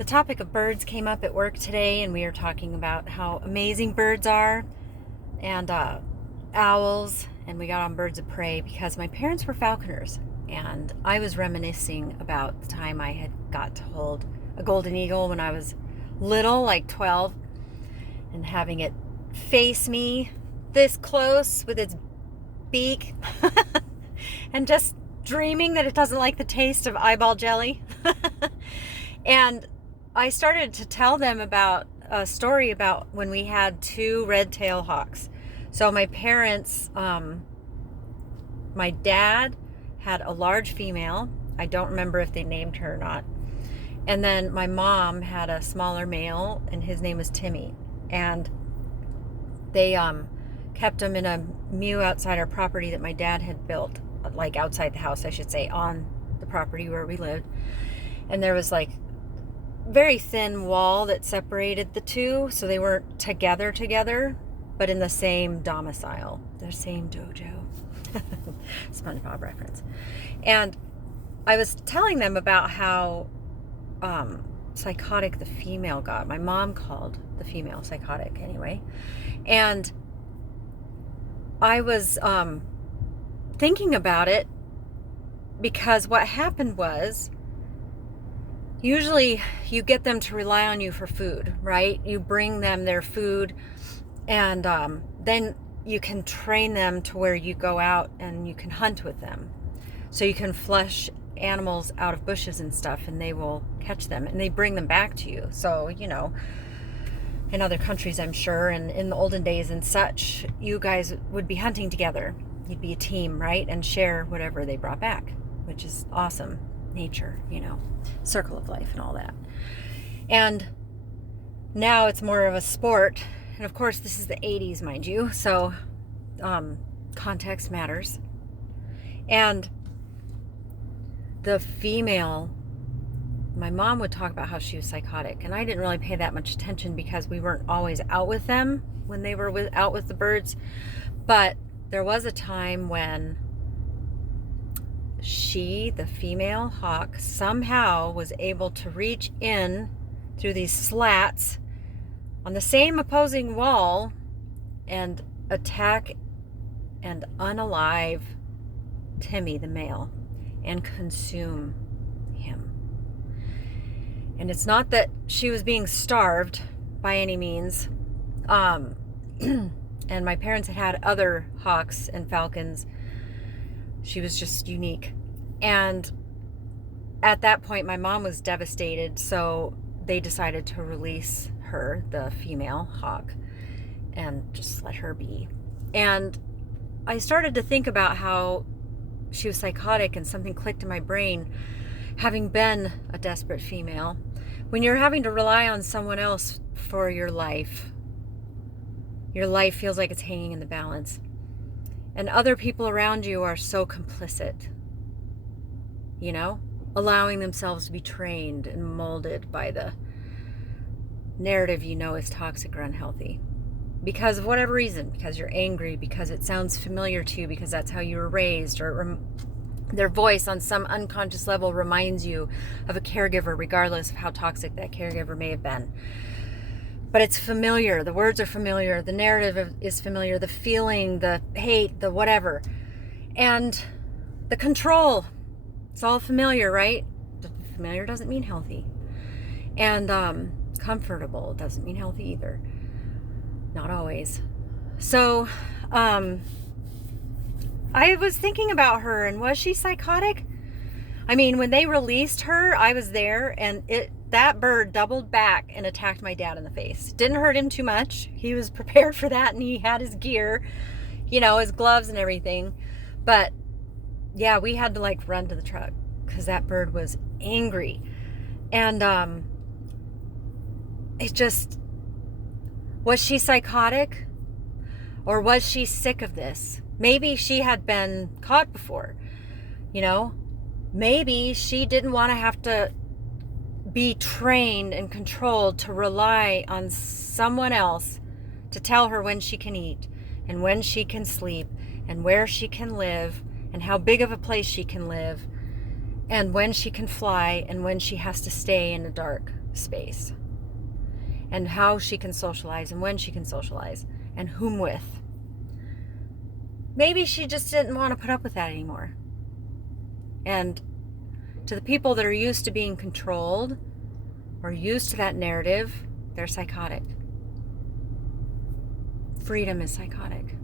The topic of birds came up at work today, and we were talking about how amazing birds are, and owls, and we got on birds of prey because my parents were falconers, and I was reminiscing about the time I had got to hold a golden eagle when I was little, like 12, and having it face me this close with its beak and just dreaming that it doesn't like the taste of eyeball jelly. And I started to tell them about a story about when we had two red-tailed hawks. So my parents, my dad had a large female. I don't remember if they named her or not. And then my mom had a smaller male, and his name was Timmy. And they kept him in a mew outside our property that my dad had built, like outside the house, I should say, on the property where we lived. And there was like very thin wall that separated the two, so they weren't together, but in the same domicile, the same dojo. SpongeBob reference. And I was telling them about how psychotic the female got. My mom called the female psychotic anyway. And I was thinking about it because what happened was, usually you get them to rely on you for food, right? You bring them their food, and then you can train them to where you go out and you can hunt with them. So you can flush animals out of bushes and stuff, and they will catch them, and they bring them back to you. So, you know, in other countries, I'm sure, and in the olden days and such, you guys would be hunting together. You'd be a team, right? And share whatever they brought back, which is awesome. Nature, you know, circle of life and all that. And now it's more of a sport. And of course, this is the 80s, mind you. So context matters. And the female, my mom would talk about how she was psychotic. And I didn't really pay that much attention because we weren't always out with them when they were out with the birds. But there was a time when she, the female hawk, somehow was able to reach in through these slats on the same opposing wall and attack and unalive Timmy, the male, and consume him. And it's not that she was being starved by any means. And my parents had other hawks and falcons. She was just unique. And at that point, my mom was devastated, so they decided to release her, the female hawk, and just let her be. And I started to think about how she was psychotic, and something clicked in my brain, having been a desperate female. When you're having to rely on someone else for your life feels like it's hanging in the balance. And other people around you are so complicit, you know, allowing themselves to be trained and molded by the narrative you know is toxic or unhealthy. Because of whatever reason, because you're angry, because it sounds familiar to you, because that's how you were raised, or their voice on some unconscious level reminds you of a caregiver, regardless of how toxic that caregiver may have been. But it's familiar. The words are familiar. The narrative is familiar. The feeling, the hate, the whatever. And the control. It's all familiar, right? Familiar doesn't mean healthy. And comfortable doesn't mean healthy either. Not always. So I was thinking about her, and was she psychotic? I mean, when they released her, I was there, and that bird doubled back and attacked my dad in the face. Didn't hurt him too much. He was prepared for that, and he had his gear, you know, his gloves and everything. But yeah, we had to like run to the truck because that bird was angry. And it just, was she psychotic? Or was she sick of this? Maybe she had been caught before, you know? Maybe she didn't want to have to be trained and controlled to rely on someone else to tell her when she can eat and when she can sleep and where she can live and how big of a place she can live and when she can fly and when she has to stay in the dark. space, and how she can socialize and when she can socialize and whom with. Maybe she just didn't want to put up with that anymore. And to the people that are used to being controlled or used to that narrative, they're psychotic. Freedom is psychotic.